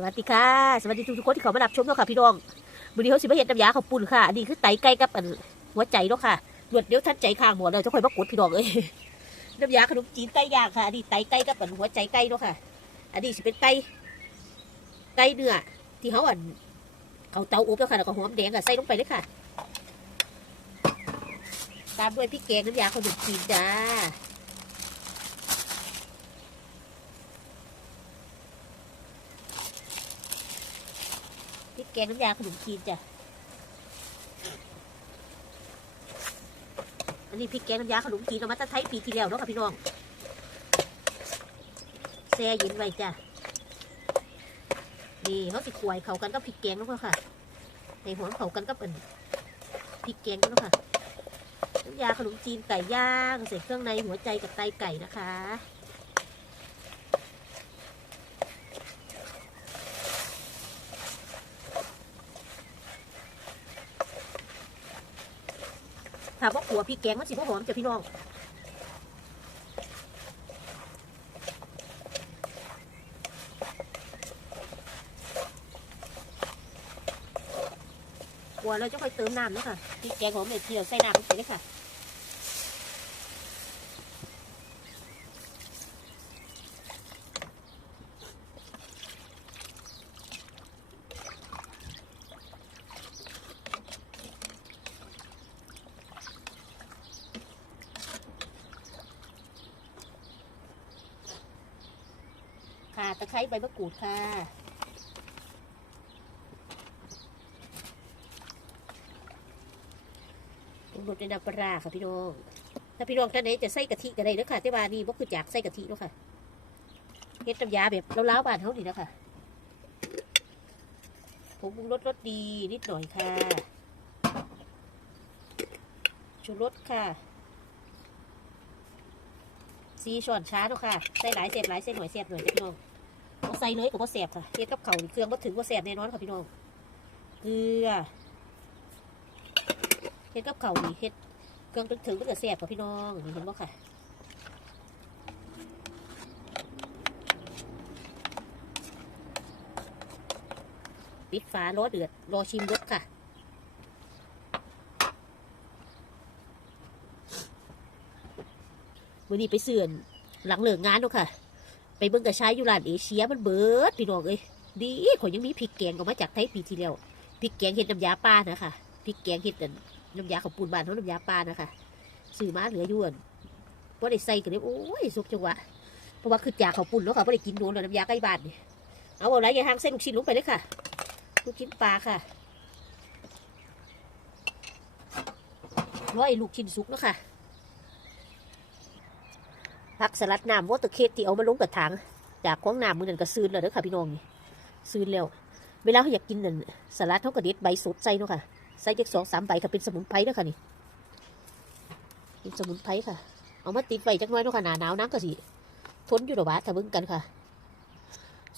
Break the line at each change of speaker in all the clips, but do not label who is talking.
สวัสดีค่ะ สวัสดีทุกๆคนที่เขามารับชมเนาะค่ะพี่น้องวันนี้เขาสิมาเห็นน้ำยาข้าวปุ้นค่ะอันนี้คือไตไก่กับอันหัวใจเนาะค่ะรวดเดี๋ยวทันใจข้างหมดเลยจะคอยมากดพี่น้องเอ้ยน้ำยาขนมจีนไก่ย่างค่ะอันนี้ไตไก่กับอันหัวใจไก่เนาะค่ะ อันนี้สิเป็นไก่ไก่เนื้อที่เขาอันเขาเตาอบแล้วค่ะแล้วก็หอมแดงค่ะใส่ลงไปเลยค่ะ ตามด้วยพริกแกงน้ำยาขนมจีนจ้า พริก แกงน้ำยาขนมจีนจ้ะ อันนี้พริกแกงน้ำยาขนมจีนเอามาตั้งไทยปีที่แล้วเนาะค่ะพี่น้องแช่เย็นไว้จ้ะ นี่เขาสิขวายเขากันกับพริกแกงแล้วค่ะ ในหัวเขากันกับเป็นพริกแกงแล้วค่ะน้ำยาขนมจีนไก่ย่างใส่เครื่องในหัวใจกับไตไก่นะคะ ถามว่าขัวพริกแกงมันสิบ่หอมจ้ะพี่น้องขัวเราจะค่อยเติมน้ำนะคะพริกแกงหอมเนี่ยเทียวใส่น้ำลงไปเลยค่ะ ตะไคร้ใบมะกรูดค่ะปรุงรสในน้ำปลาค่ะพี่น้อง ถ้าพี่น้องท่านไหนจะใส่กะทิก็ได้เด้อค่ะแต่ว่านี่บ่คือจากใส่กะทิเนาะค่ะเฮ็ดน้ำยาแบบเล้าๆบ้านเฮานี่นะคะผงปรุงรสรสดีนิดหน่อยค่ะชูรสค่ะสีช้อนช้าเนาะค่ะ ใส่หลายเศษหลายเศษหน่อยเศษหน่อยพี่น้อง เอาใส่น้อยก็บ่แซ่บค่ะเฮ็ดกับเขามีเครื่องบ่ถึงบ่แซ่บแน่นอนค่ะพี่น้อง เกลือเฮ็ดกับเขาวนี่เฮ็ดเครื่องถึงถึงก็จะแซ่บกว่าพี่น้องมีเห็นบ่ค่ะปิดฝารอเดือด รอชิมรสค่ะ มื่อนี้ไปเสื่อนหลังเหลิกงงานเนาะค่ะ ไปเบิ่งกระชายอยู่ร้านเอเชียมันเบิดพี่น้องเอ้ยดีขอยยังมีพริกแกงออกมาจากไทยปีที่แล้วพริกแกงเฮ็ดน้ำยาป่านะคะพริกแกงเฮ็ดน,น้ำยาของปูนบานเขาน้ำยาปลานะคะซื้อมาเหลืออยวนพอได้ใส่กันเลยโอ้ยสุกจังหวะเพราะว่าคือจากเขาปุ่นแล้วค่ะพอได้กินโดนแล้วน้ำยาใกล้บ้านนี่เอาอะไรอย่าทางเส้นลูกชิ้นลงไปเลยค่ะลูกชิ้นปลาค่ะร้อยลูกชิ้นสุกแล้วค่ะ ผักสลัดน้ำวอเตอร์เคสที่เอามาลงกระถางจากของน้ำมือนั่นก็ซื้อแล้วเด้อค่ะพี่น้องนี่ซื้อแล้ว เวลาเขาอยากกินนั่นสลัดเขาก็เด็ดใบสดใส่เนาะค่ะใส่เด็กสองสามใบค่ะเป็นสมุนไพรด้วยค่ะนี่เป็นสมุนไพรค่ะ เอามาติดไว้จักหน้อยเนาะค่ะหนาหนาวน้ำก็สิทนอยู่ดอวาถ้าเบิ่งกันค่ะ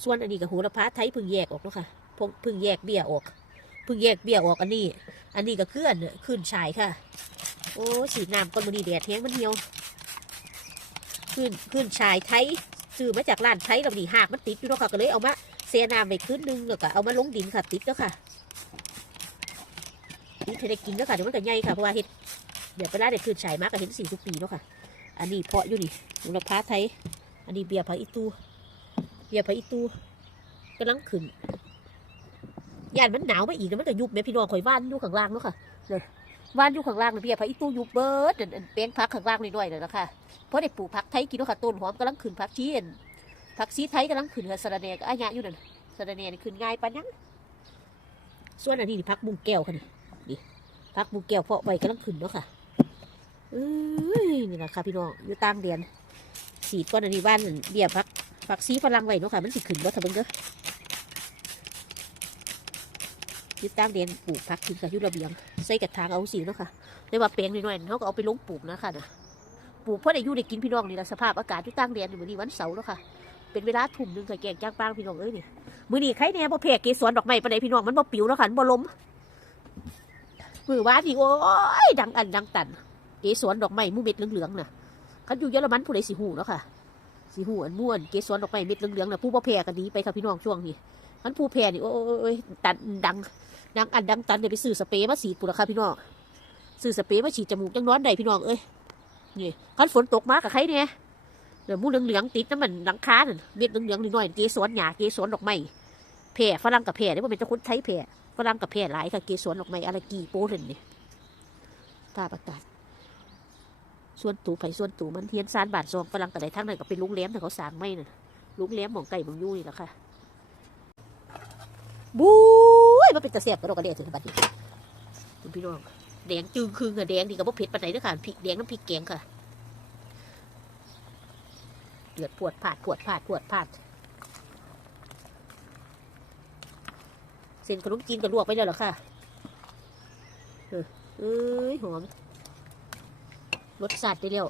ส่วนอันนี้กับโหระพาไทยพึ่งแยกออกเนาะค่ะพงเพึ่งแยกเบี้ยออกพึ่งแยกเบี้ยออกอันนี้ อันนี้ก็เคลื่อนขึ้นชายค่ะ โอ้ฉีดน้ำก้นมือนีแดดแห้งมันเหี่ยว ขึ้นขึ้นชายไทยซื้อมาจากร้านไทยเราดีหากมันติดอยู่เนาะค่ะก็เลยเอามาเสียน้ำไปคืนนึงแล้วก็เอามาลงดินค่ะติดแล้วค่ะนี่เธอได้กินแล้วค่ะเดี๋ยวมันก็ใหญ่ค่ะเพราะว่าเห็ดเดี๋ยวไปล่าเด็ดคืนฉายมากก็เห็นสี่ทุกปีเนาะค่ะ อันนี้เพาะอยู่นี่บุรพาไทย อันนี้เบียร์พาอีตูเบียร์พาอีตูกำลังขึ้นยานมันหนาวมาอีกแล้วมันก็ยุบแม่พี่น้องข่อยว่านอยู่ข้างล่างเนาะค่ะเลย ว่านอยู่ข้างล่างเลยเบียร์พาอีตูยุบเบิร์ดอันแป้งพักข้างล่างนิดหน่อยเลยนะคะเพราะได้ปลูกผักไทยกินเนาะค่ะต้นหอมกำลังขึ้นผักชีเอ็นผักชีไทยกำลังขึ้นค่ะสะระแนก็อายะอยู่นั่นสะระแนนี่ขึ้นง่ายปานยังส่วนอันนี้นี่ผักบุ้งแก้วค่ะนี่พักบุกแก้วเพาะไว้กำลังขึ้นเนาะค่ะเอ้ยนี่แหละค่ะพี่น้องอยู่ต่างเดือนสีก้อนอันนี้บ้านเบี้ยพักผักซีฝรั่งไว้เนาะค่ะมันสิขึ้นบ่ทะเบิงเด้อ ยู่ต่างเดนปลูกผักกินกับยู่ระเบียงใส่กระถางเอาสีเนาะค่ะได้ว่าแปลงนิดหน่อยเขาก็เอาไปลงปลูกนะคะนะปลูกเพื่อได้อยู่ได้กินพี่น้องนี่ละสภาพอากาศยู่ต่างเดือนนี่มื้อนี้วันเสาร์เนาะค่ะเป็นเวลาทุ่มหนึงค่ะแกงจ้างปางพี่น้องเอ้ยนี่มือนี้ใครเนี่ยบ่แพ้เกสรดอกไม้ปานใดพี่น้องมันบ่ปิวเนาะค่ะมันบ่ล้มมือว่าที่โอ้ยดังอันดังตันเกสรดอกไม้มูเม็ดเหลืองๆน่ะเขาอยู่เยอรมันผู้ใดสิหูเนาะค่ะสิหูอันม่วนเกสรดอกไม้เม็ดเหลืองๆน่ะผู้บ่แพ้กันดีไปค่ะพี่น้องช่วงนี้ คันผู้แพ้นี่โอ้ยโอ้ยตันดัง ดังอันดังตันเดี๋ยวไปซื้อสเปรย์มาฉีดปุ่นละค่ะพี่น้องซื้อสเปรย์มาฉีดจมูกจังร้อนใดพี่น้องเอ้ยนี่คันฝนตกมากับใครเนี่ยเดี๋ยวมูเหลืองๆติดน้ำมันหลังคาน่ะเม็ดเหลืองๆนิดหน่อยเกสรหญ้าเกสรดอกไม้แผ่ฝรั่งกับแผ่ได้ว่าเป็นเจ้าคนไทยแผ่ฝรั่งกับแผ่หลายค่ะเกสรดอกไม้อะไรกี่โป้เลยนี่ภาพอากาศส่วนตูไผ่ส่วนตูมันเทียนซานบาทซองฝรั่งกับไหนทั้งนั้นก็เป็นลุงแหลมแต่เขาสางไม่น่ะลุงแหลมหมองไก่หมองยู่นี่แหละค่ะ บุ้ยมันเป็นตะเสียบกระโดดกระเดียดถึงบัดนี้คุณพี่น้องแดงจึงคืงค่ะแดงนี่ก็บ่เผ็ดปานไหนด้อค่ะพริกแดงน้ำพริกแกงค่ะเดือดปวดผาดปวดผาดปวดผาดเส้นขนมจีนก็ลวกไปแล้วหรอค่ะเออเอ้ยหอมรสชาติได้แล้ว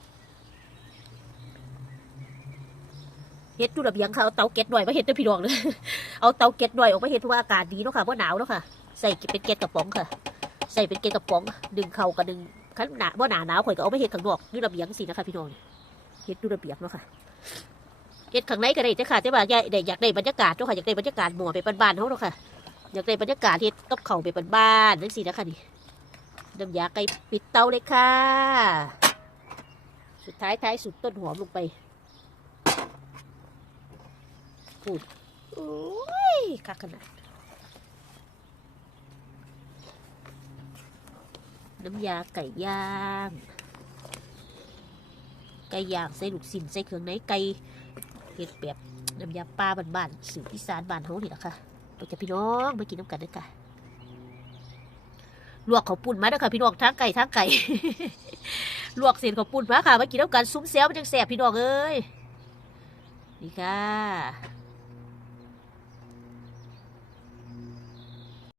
เฮ็ดดูระเบียงค่ะเอาเตาแก๊สหน่อยมาเฮ็ดเด้พี่น้องเลยเอาเตาเก็ตหน่อยออกมาเห็นเพราะว่าอากาศดีเนาะค่ะเพราะหนาวเนาะค่ะ ใส่เป็นเก็ตกระป๋องค่ะ ใส่เป็นเก็ตกระป๋อง ดึงเข่ากับดึงขันหนาว่าหนาหนาวข่อยก็เอาไปเห็ดข้างนอกนี่ระเบียงสินะคะพี่น้องเห็ดดูระเบียงเนาะค่ะเห็ดข้างในก็ได้จ้ะค่ะแต่ว่าอยากได้อยากได้บรรยากาศเนาะค่ะอยากได้บรรยากาศหมู่ไปบ้านๆเขาเนาะค่ะอยากได้บรรยากาศเห็ดกับเข่าไปบ้านๆนั่นสินะคะนี่น้ำยาไก่ปิดเตาเลยค่ะ สุดท้ายท้ายสุดต้นหอมลงไป พูดโอ้ยคักขนาดน้ำยาไก่ย่าง ไก่ย่างใส่ลูกชิ้นใส่เครื่องในไก่เห็ดแบบน้ำยาปลาบ้านๆสูตรอีสานบ้านเฮานี่แหละค่ะไปจะพี่น้องมากินน้ำกันด้วยกันลวกเขาวปุ่นมาเด้อค่ะพี่น้องทั้งไก่ทั้งไก่ลวกเส้นเขาวปุ่นมาค่ะมากินน้ำกันซุ้มแซวมันจังแสบพี่น้องเอ้ยนี่ค่ะ